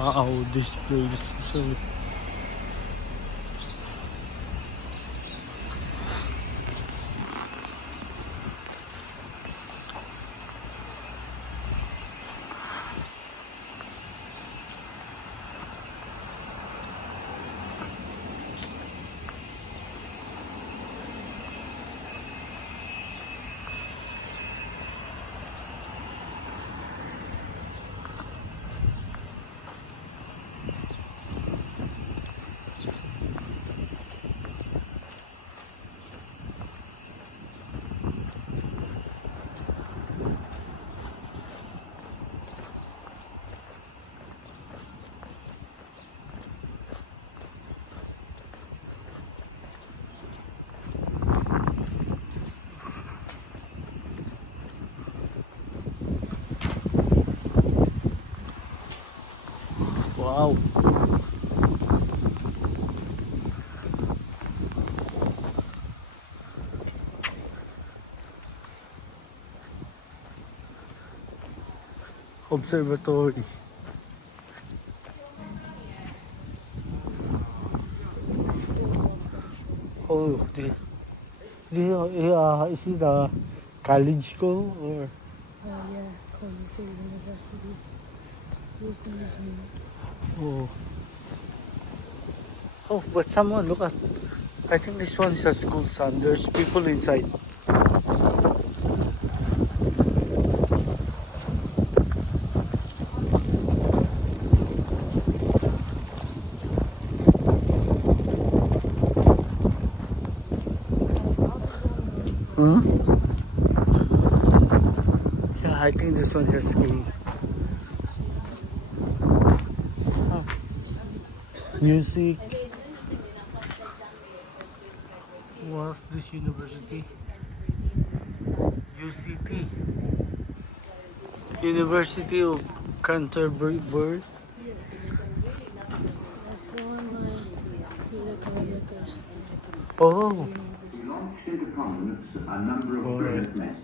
Wow, this place is so... Wow. Observatory. Oh, is it a college go or? Yeah, college or university. Used to museum. Oh. Oh, but someone look at. I think this one is a school, son. There's people inside. Hmm? Yeah, I think this one is a school. Oh. Music. What's this university? UCT. University of Canterbury. That's the one to the Cavaliers. Oh. Launched into prominence a number of brilliant men.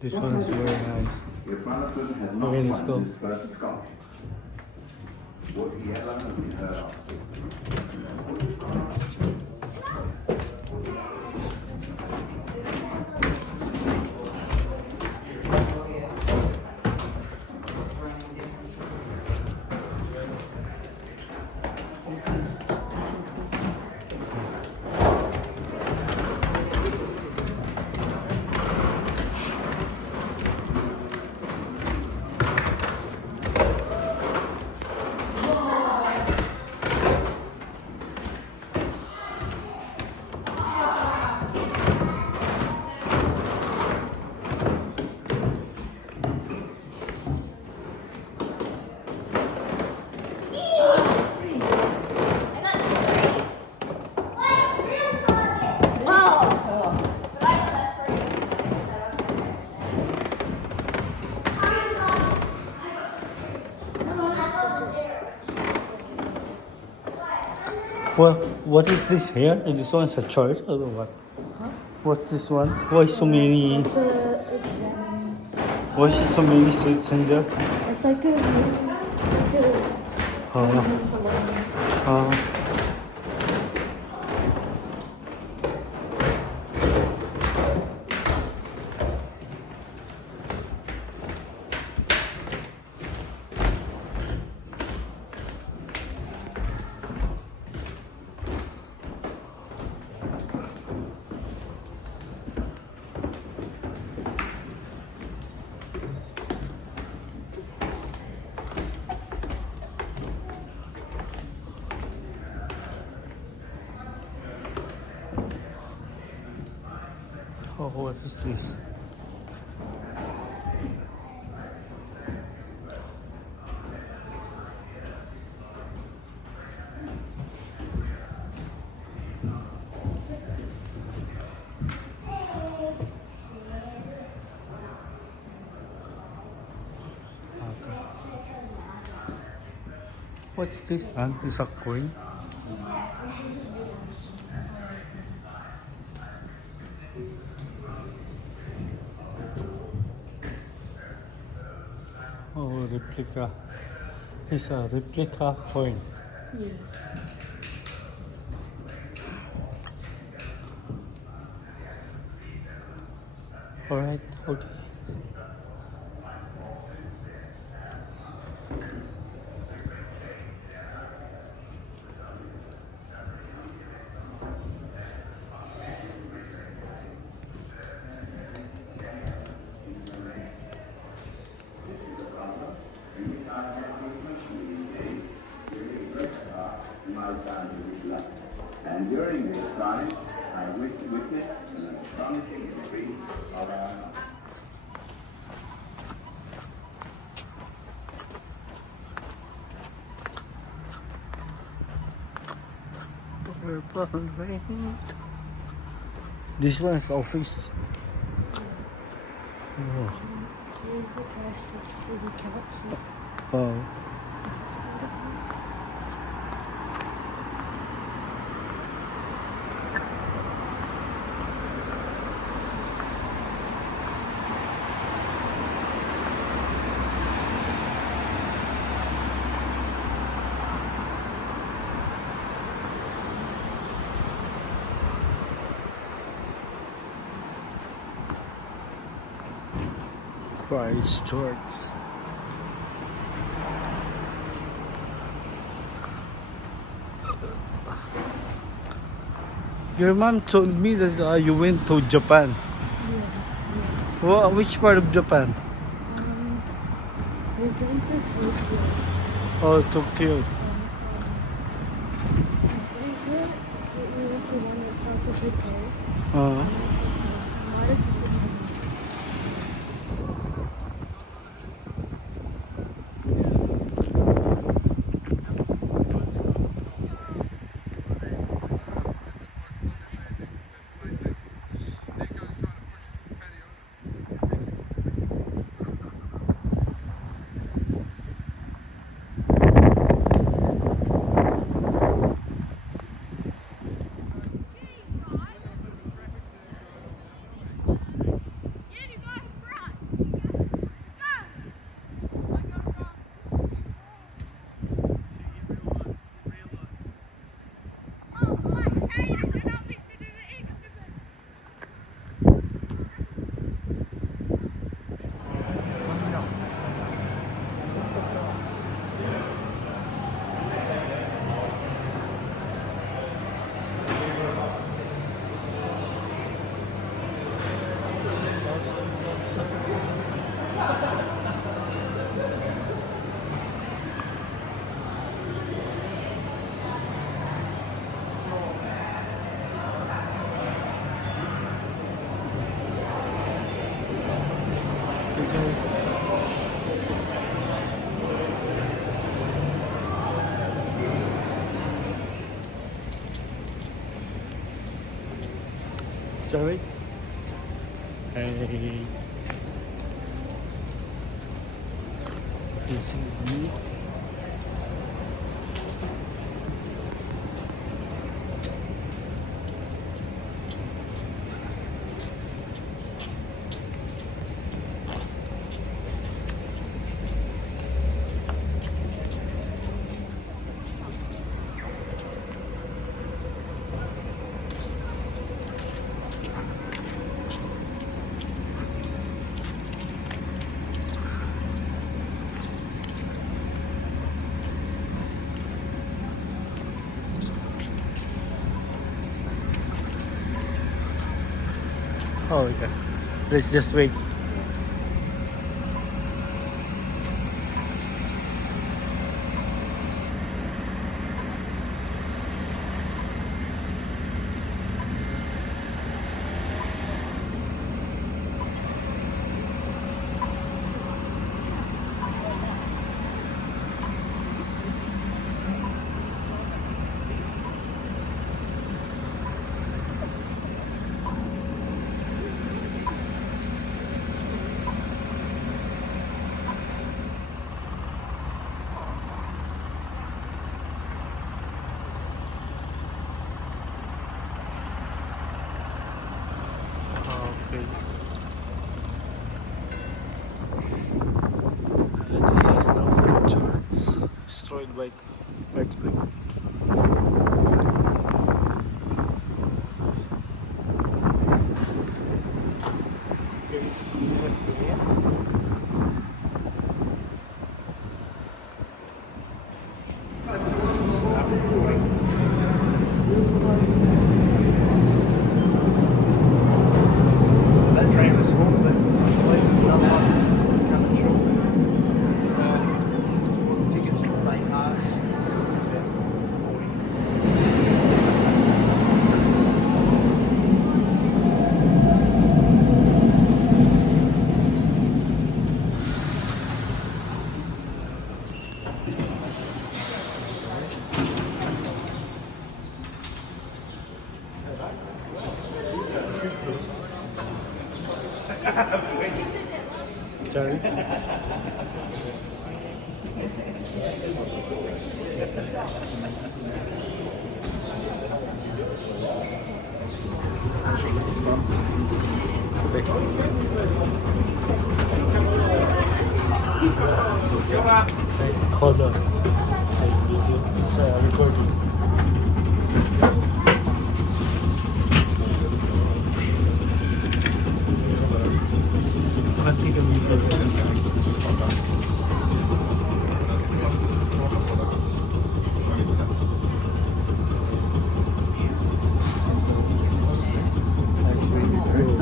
This one is very nice. If Jonathan had not Okay, let's won go. his first scholarship, would he ever have been heard of? Well, what is this here? This one is a church or what? Huh? What's this one? Why so many? It's Why is so many seats in there? it's like a Uh, uh, oh, what is this? What's this? It's a coin. Oh, replica. It's a replica coin. Yeah. Alright, okay. And during this time, I witnessed an astonishing degree of our Purple rain. This one is office. Oh. Here's the Christchurch City Council. Oh. Christchurch. Your mom told me that you went to Japan. Yeah. Which part of Japan? We've been to Tokyo. Oh, Tokyo. We went to one that starts with Japan. Uh, sorry. Hey. This is me. Oh, okay. Let's just wait. Okay. This is the Christchurch. road bike earthquake. Okay, see what That train was full, but there's another one coming shortly. Tickets for 8 hours. Sorry. Hold on. It's a video. It's a recording. I'll take a video. Hold on. That's really cool.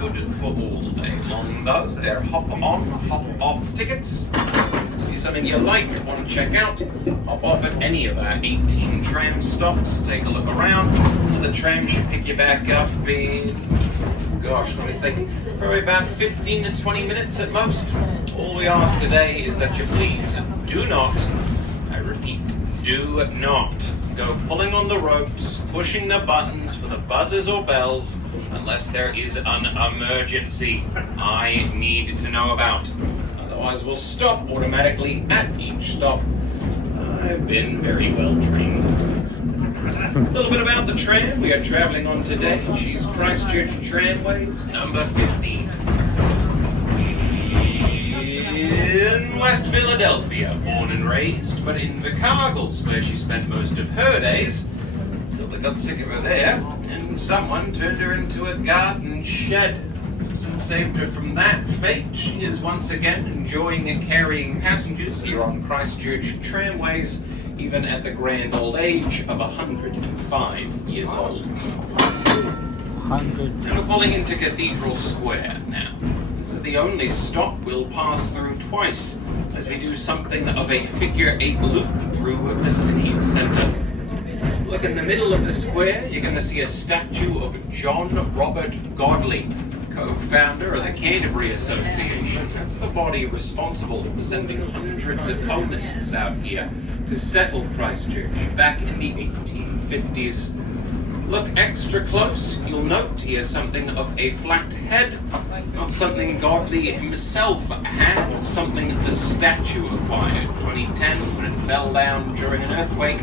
Good for all day long though. They're hop on, hop off tickets. See something you like, want to check out, hop off at any of our 18 tram stops, take a look around, and the tram should pick you back up in, gosh, let me think, probably about 15 to 20 minutes at most. All we ask today is that you please do not, I repeat, do not go pulling on the ropes, pushing the buttons for the buzzers or bells, unless there is an emergency I need to know about. Otherwise, we'll stop automatically at each stop. I've been very well trained. A little bit about the tram we are traveling on today. She's Christchurch Tramways, number 15. In West Philadelphia, born and raised, but in Invercargill's where she spent most of her days, until they got sick of her there, and someone turned her into a garden shed. Since saved her from that fate, she is once again enjoying carrying passengers here on Christchurch Tramways, even at the grand old age of 105 years old. 100. And we're pulling into Cathedral Square now. This is the only stop we'll pass through twice, as we do something of a figure 8 loop through the city centre. Look in the middle of the square, you're going to see a statue of John Robert Godley, co-founder of the Canterbury Association. That's the body responsible for sending hundreds of colonists out here to settle Christchurch back in the 1850s. Look extra close, you'll note he has something of a flat head, not something Godley himself had, something the statue acquired 2010 when it fell down during an earthquake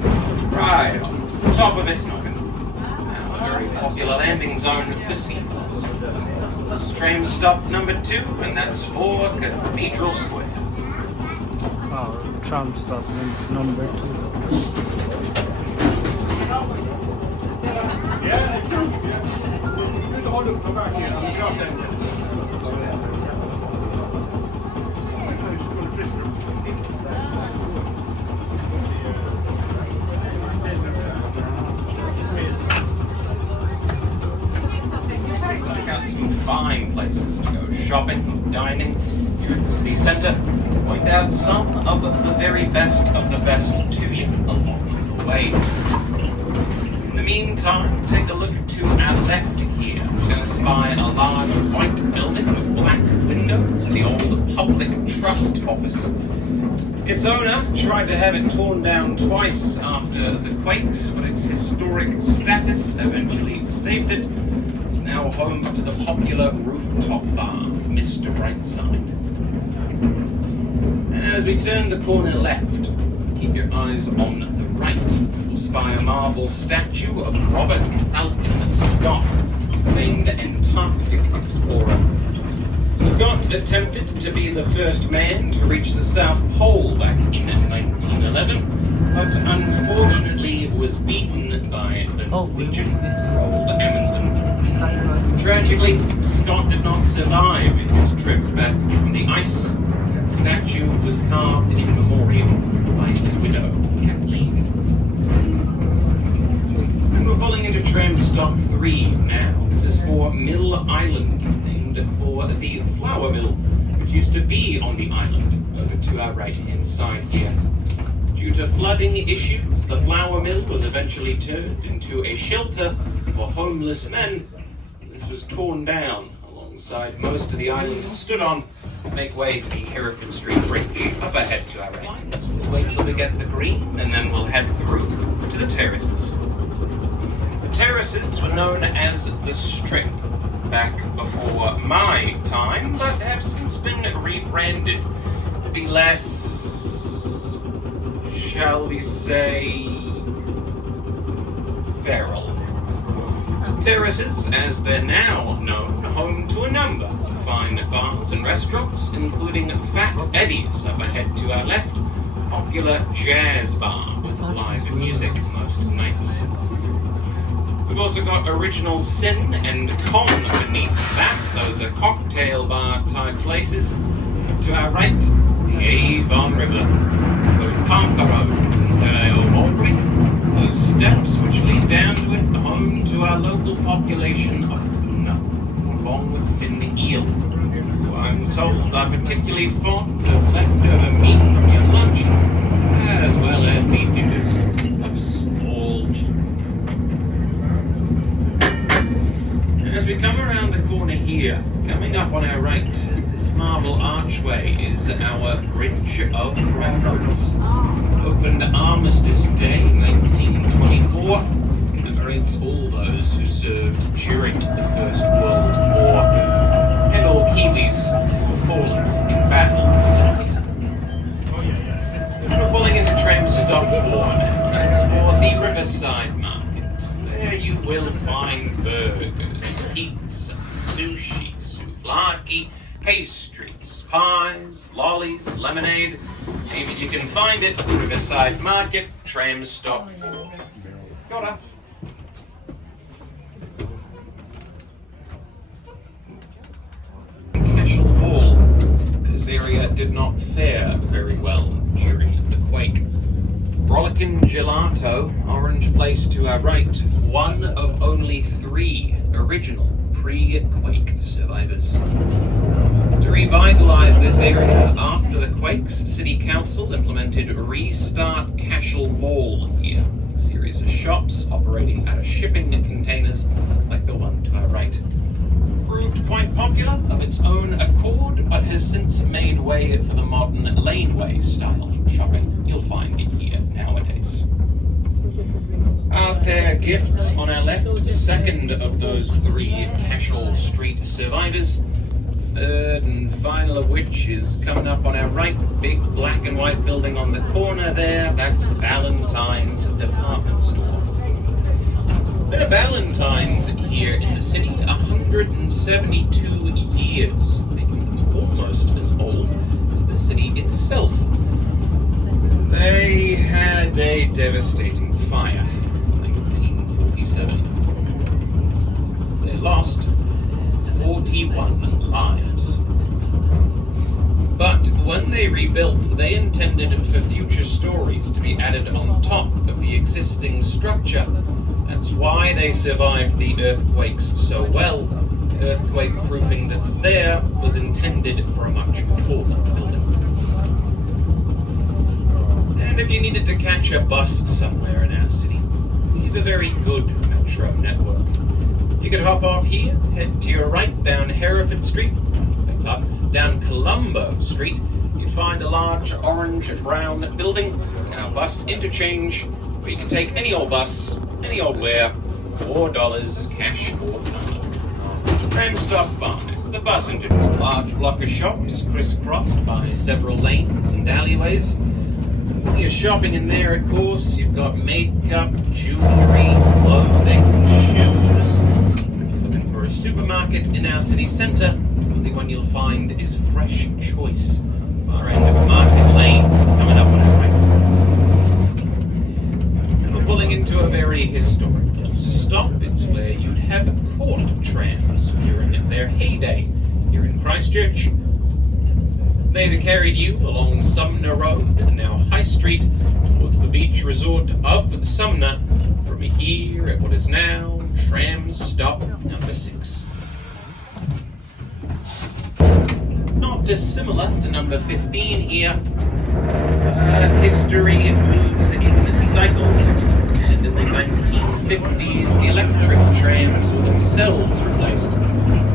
right on the top of its noggin. Now a very popular landing zone for seagulls. This is tram stop number 2, and that's for Cathedral Square. Oh, tram stop number 2. Check out some fine places to go shopping, dining here at the city centre. Point out some of the very best of the best to you along the way. In the meantime, take a look to our left here. We're going to spy a large white building with black windows, the old Public Trust Office. Its owner tried to have it torn down twice after the quakes, but its historic status eventually saved it. It's now home to the popular rooftop bar, Mr. Brightside. As we turn the corner left, keep your eyes on the right. You'll spy a marble statue of Robert Falcon Scott, famed Antarctic explorer. Scott attempted to be the first man to reach the South Pole back in 1911, but unfortunately was beaten by the Norwegian Roald Amundsen. Tragically, Scott did not survive his trip back from the ice. The statue was carved in memoriam by his widow, Kathleen. And we're pulling into tram stop 3 now. This is for Mill Island, named for the flour mill, which used to be on the island, over to our right-hand side here. Due to flooding issues, the flour mill was eventually turned into a shelter for homeless men. This was torn down alongside most of the island it stood on to make way for the Hereford Street Bridge up ahead to our right. We'll wait till we get the green and then we'll head through to the terraces. The terraces were known as the Strip back before my time, but have since been rebranded to be less, shall we say, feral. Terraces, as they're now known, home to a number of fine bars and restaurants, including Fat Eddie's up ahead to our left, popular jazz bar with live music most nights. We've also got Original Sin and Con beneath that. Those are cocktail bar type places. To our right, the Avon River, the Parker Road and Dale Mulberry. Those steps which lead down to it, home to our local population of tuna, along with fin eel, who I'm told are particularly fond of leftover meat from your lunch, as well as the fingers of small children. And as we come around the corner here, coming up on our right, this marble archway is our Bridge of Remembrance. Opened Armistice Day 1924, commemorates all those who served during the First World War, and all Kiwis who have fallen in battle since. We're pulling into tram stop 4 now. That's for the Riverside Market. There you will find burgers, pizza, sushi, souvlaki, pastries, pies, lollies, lemonade. Name it, you can find it. Riverside Market, tram stop 4. Got Cashel Hall. This area did not fare very well during the quake. Rollickin' Gelato, orange place to our right, one of only 3 original pre-quake survivors. To revitalize this area after the quakes, City Council implemented Restart Cashel Mall here, a series of shops operating out of shipping containers like the one to our right. Proved quite popular of its own accord, but has since made way for the modern laneway style shopping you'll find in here nowadays. Out there, gifts on our left, second of those 3 Cashel Street survivors. Third and final of which is coming up on our right, big black and white building on the corner there. That's Valentine's Department Store. Been a Valentine's here in the city 172 years, making them almost as old as the city itself. They had a devastating fire in 1947. They lost 41 lives. But when they rebuilt, they intended for future stories to be added on top of the existing structure. That's why they survived the earthquakes so well. The earthquake proofing that's there was intended for a much taller building. And if you needed to catch a bus somewhere in our city, we have a very good metro network. You could hop off here, head to your right down Hereford Street, pick up down Colombo Street. You'd find a large orange and brown building, our bus interchange, where you can take any old bus, any old where, $4 cash or card. Tram stop 5. the bus and a large block of shops crisscrossed by several lanes and alleyways. When you're shopping in there, of course, you've got makeup, jewellery, clothing, shoes. If you're looking for a supermarket in our city centre, the only one you'll find is Fresh Choice, far end of Market Lane, coming up on our right. And we're pulling into a very historic little stop. It's where you'd have court trams during their heyday here in Christchurch. They'd have carried you along Sumner Road, now High Street, towards the beach resort of Sumner, from here at what is now tram stop number 6. Not dissimilar to number 15 here. History moves in cycles, and in the 1950s, the electric trams were themselves replaced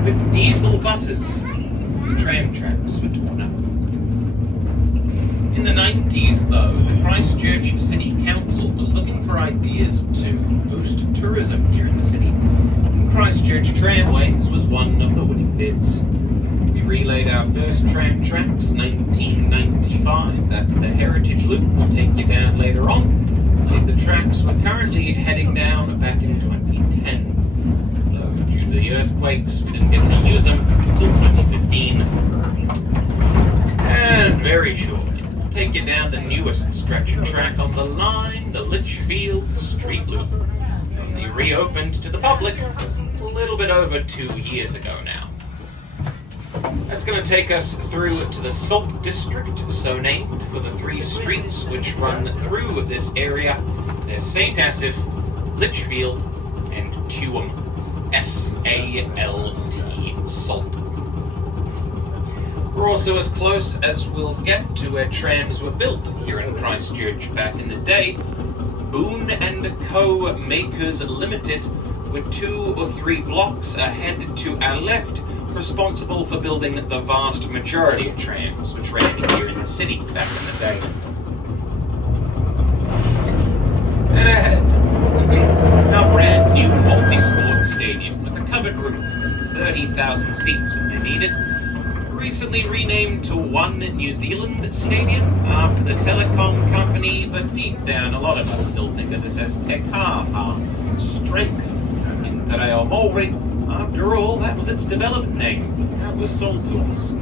with diesel buses. The tram tracks were torn up. In the 90s, though, the Christchurch City Council was looking for ideas to boost tourism here in the city. And Christchurch Tramways was one of the winning bids. We relayed our first tram tracks 1995. That's the Heritage Loop. We'll take you down later on. Laid the tracks we're currently heading down back in 2010. Though due to the earthquakes, we didn't get to use them until 2015. And very shortly, we'll take you down the newest stretch of track on the line, the Litchfield Street Loop. Only reopened to the public a little bit over 2 years ago now. That's going to take us through to the Salt District, so named for the 3 streets which run through this area. There's St. Asaph, Litchfield, and Tuam. S-A-L-T, Salt. We're also as close as we'll get to where trams were built here in Christchurch back in the day. Boone and Co. Makers Limited were 2 or 3 blocks ahead to our left, responsible for building the vast majority of trams which ran here in the city back in the day. And ahead to our brand new multi-sport stadium with a covered roof and 30,000 seats when they needed. Recently renamed to One New Zealand Stadium after the telecom company, but deep down a lot of us still think of this as Te Kaha, strength in Te Reo Māori. After all, that was its development name. That was sold to us.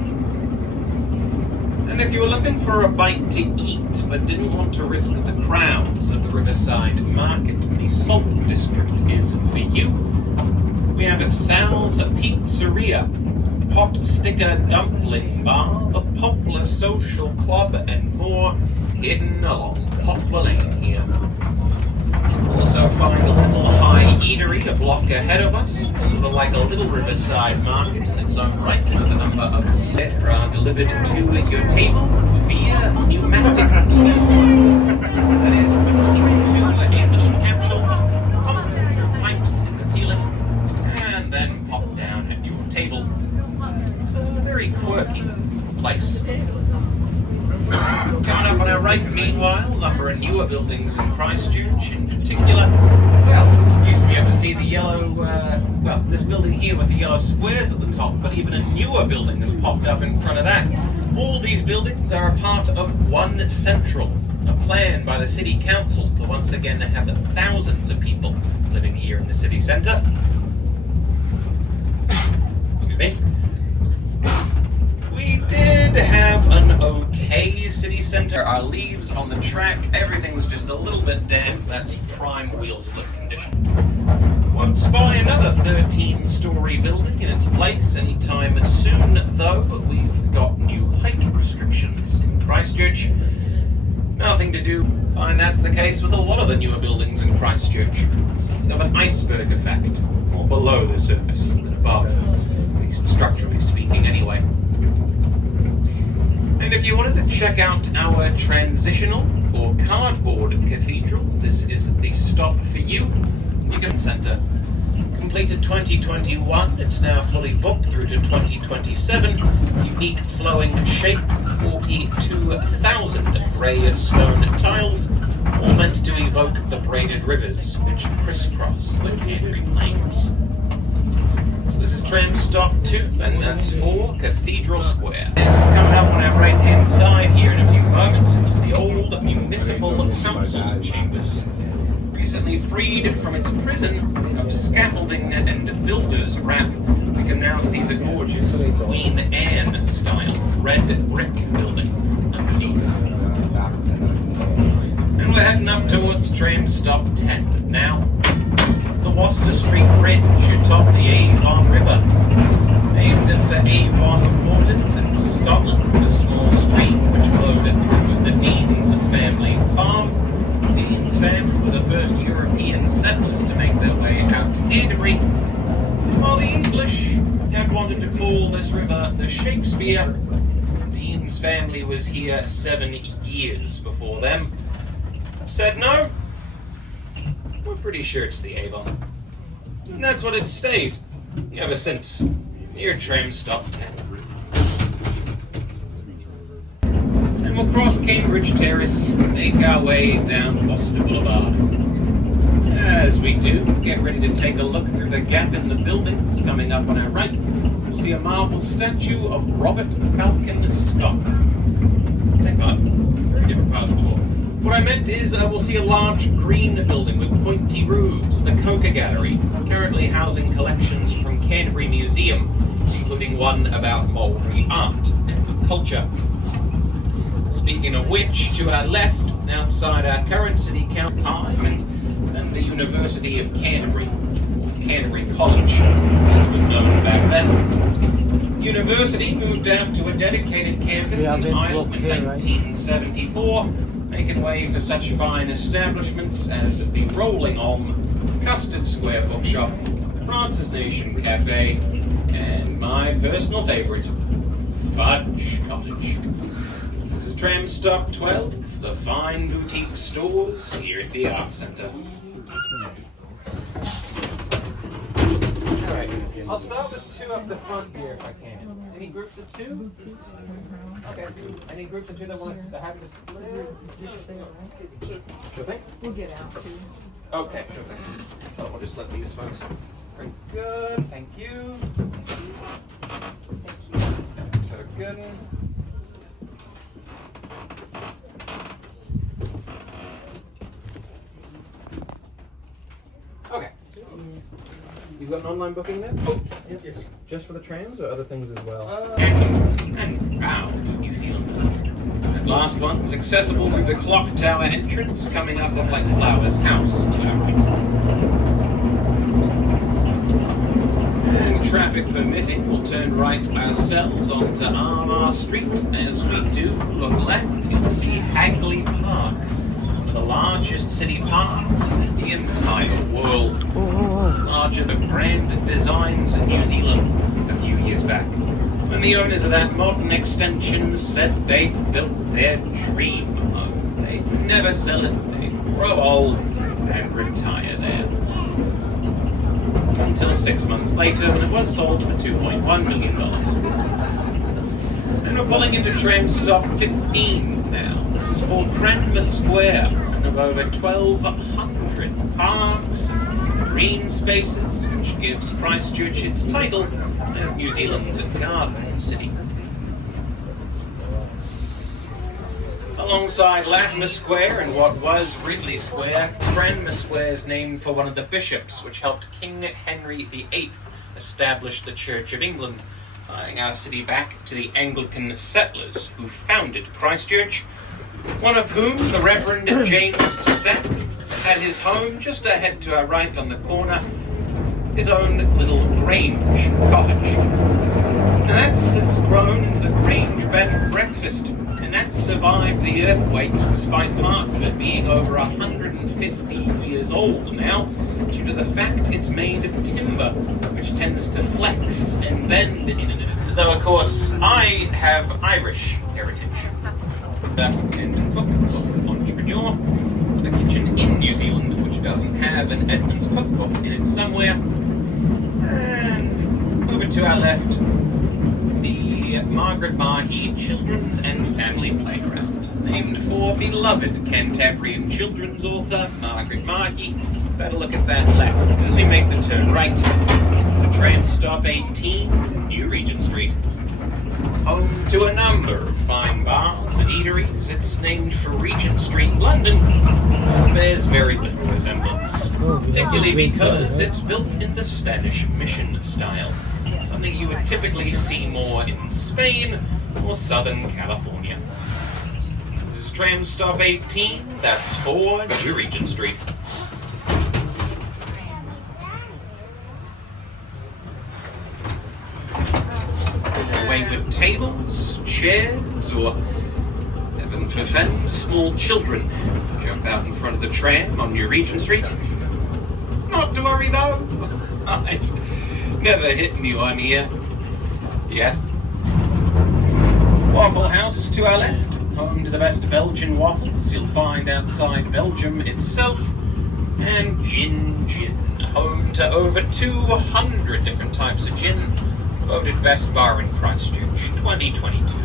And if you were looking for a bite to eat, but didn't want to risk the crowds of the Riverside Market, the Salt District is for you. We have Sal's Pizzeria, Pot Sticker Dumpling Bar, the Poplar Social Club, and more hidden along Poplar Lane here. Also find a little high eatery a block ahead of us, sort of like a little riverside market in its own right, with a number of set delivered to your table via pneumatic tube. That is put into a little capsule, pumped through pipes in the ceiling, and then popped down at your table. It's a very quirky place. Coming up on our right, meanwhile, a number of newer buildings in Christchurch in particular. Well, used to be able to see the yellow, this building here with the yellow squares at the top, but even a newer building has popped up in front of that. All these buildings are a part of One Central, a plan by the City Council to once again have thousands of people living here in the city centre. Excuse me. We did have an okay city centre. There are leaves on the track. Everything's just a little bit damp. That's prime wheel slip condition. Won't spy another 13-storey building in its place anytime soon, though. We've got new height restrictions in Christchurch. Nothing to do. Find that's the case with a lot of the newer buildings in Christchurch. Something of an iceberg effect. More below the surface than above. At least structurally speaking, anyway. And if you wanted to check out our transitional or cardboard cathedral, this is the stop for you. Newcombe Centre. Completed 2021, it's now fully booked through to 2027. Unique flowing shape, 42,000 grey stone tiles, all meant to evoke the braided rivers which crisscross the Canterbury Plains. So this is tram stop 2, and that's for Cathedral Square. It's coming up on our right-hand side here in a few moments. It's the old municipal council chambers. Recently freed from its prison of scaffolding and builder's wrap, we can now see the gorgeous Queen Anne style red brick building underneath. And we're heading up towards tram stop 10 now. It's the Worcester Street Bridge atop the Avon River. Named for Avon Waters in Scotland, a small stream which flowed through the Dean's family farm. The Dean's family were the first European settlers to make their way out to Canterbury, while the English had wanted to call this river the Shakespeare. Dean's family was here 7 years before them. Said no, we're pretty sure it's the Avon. And that's what it's stayed ever since, near tram stop 10. And we'll cross Cambridge Terrace, make our way down Worcester Boulevard. As we do, get ready to take a look through the gap in the buildings. Coming up on our right, we'll see a marble statue of Robert Falcon Scott. Take on, very different part of the tour. What I meant is we'll see a large green building with pointy roofs, the Coca Gallery, currently housing collections from Canterbury Museum, including one about Maori art and culture. Speaking of which, to our left, outside our current city council time, and the University of Canterbury, or Canterbury College, as it was known back then. University moved out to a dedicated campus in Ireland in 1974, making way for such fine establishments as the Rolling Om, Custard Square Bookshop, Francis Nation Cafe, and my personal favourite, Fudge Cottage. This is tram stop 12, the fine boutique stores here at the Art Centre. Alright, I'll start with 2 up the front here if I can. Any groups of 2? Okay. Any groups of 2 that want to have this split? Sure thing? We'll get out too. Okay, sure thing. So we'll just let these folks. Very good. Thank you. So good. Okay. You've got an online booking there? Oh, yes. Just for the trams or other things as well? Handsome and proud New Zealand. That last one's accessible through the clock tower entrance, coming us as like Flowers House to our right. And traffic permitting, we'll turn right ourselves onto Armour Street. As we do look left, you'll see Hagley Park, one of the largest city parks in the entire world. It's larger than Grand Designs in New Zealand a few years back, when the owners of that modern extension said they built their dream home. They'd never sell it, they'd grow old and retire there. Until 6 months later, when it was sold for $2.1 million. And we're pulling into tram stop 15 now. This is for Cranmer Square, of over 1,200 parks and green spaces, which gives Christchurch its title as New Zealand's Garden City. Alongside Latimer Square and what was Ridley Square, Cranmer Square is named for one of the bishops which helped King Henry VIII establish the Church of England, tying our city back to the Anglican settlers who founded Christchurch, one of whom, the Reverend James Stapp, had his home just ahead to our right on the corner, his own little Grange cottage. And that's since grown into the Grange Bed and Breakfast, and that survived the earthquakes despite parts of it being over 150 years old now, due to the fact it's made of timber, which tends to flex and bend. Though, of course, I have Irish heritage. And cook, entrepreneur, with a kitchen in New Zealand, which doesn't have an Edmonds cookbook in it somewhere. And over to our left, the Margaret Mahy Children's and Family Playground, named for beloved Cantabrian children's author Margaret Mahy. Better look at that left as we make the turn right. Tram stop 18, New Regent Street. Home to a number of fine bars and eateries, it's named for Regent Street, London. Bears very little resemblance, particularly because it's built in the Spanish mission style, something you would typically see more in Spain or Southern California. So this is Tram stop 18, that's 4 New Regent Street. Away with tables, chairs, or, heaven forfend, small children jump out in front of the tram on New Regent Street. Not to worry though, I've never hit anyone here yet. Waffle House to our left, home to the best Belgian waffles you'll find outside Belgium itself, and Gin, home to over 200 different types of gin, voted best bar in Christchurch 2022.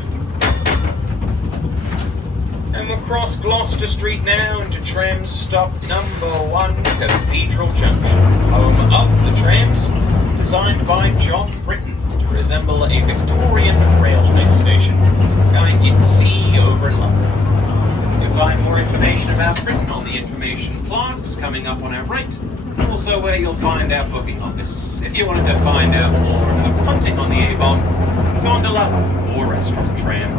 And we'll cross Gloucester Street now into tram stop number 1, Cathedral Junction, home of the trams, designed by John Britton to resemble a Victorian railway station, kind you'd see over in London. You'll find more information about Britain on the information plaques coming up on our right, and also where you'll find our booking office if you wanted to find out more about hunting on the Avon, gondola, or restaurant tram.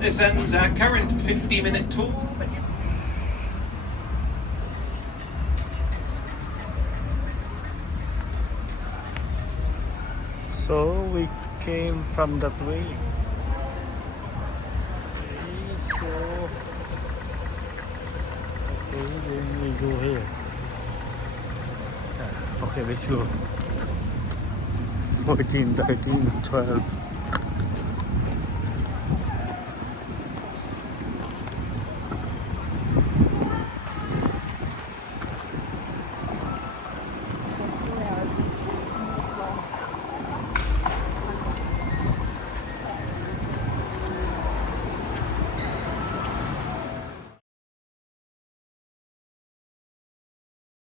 This ends our current 50-minute tour. So we came from that way. Okay, then we go here. Okay, let's go. 14, 13, 12.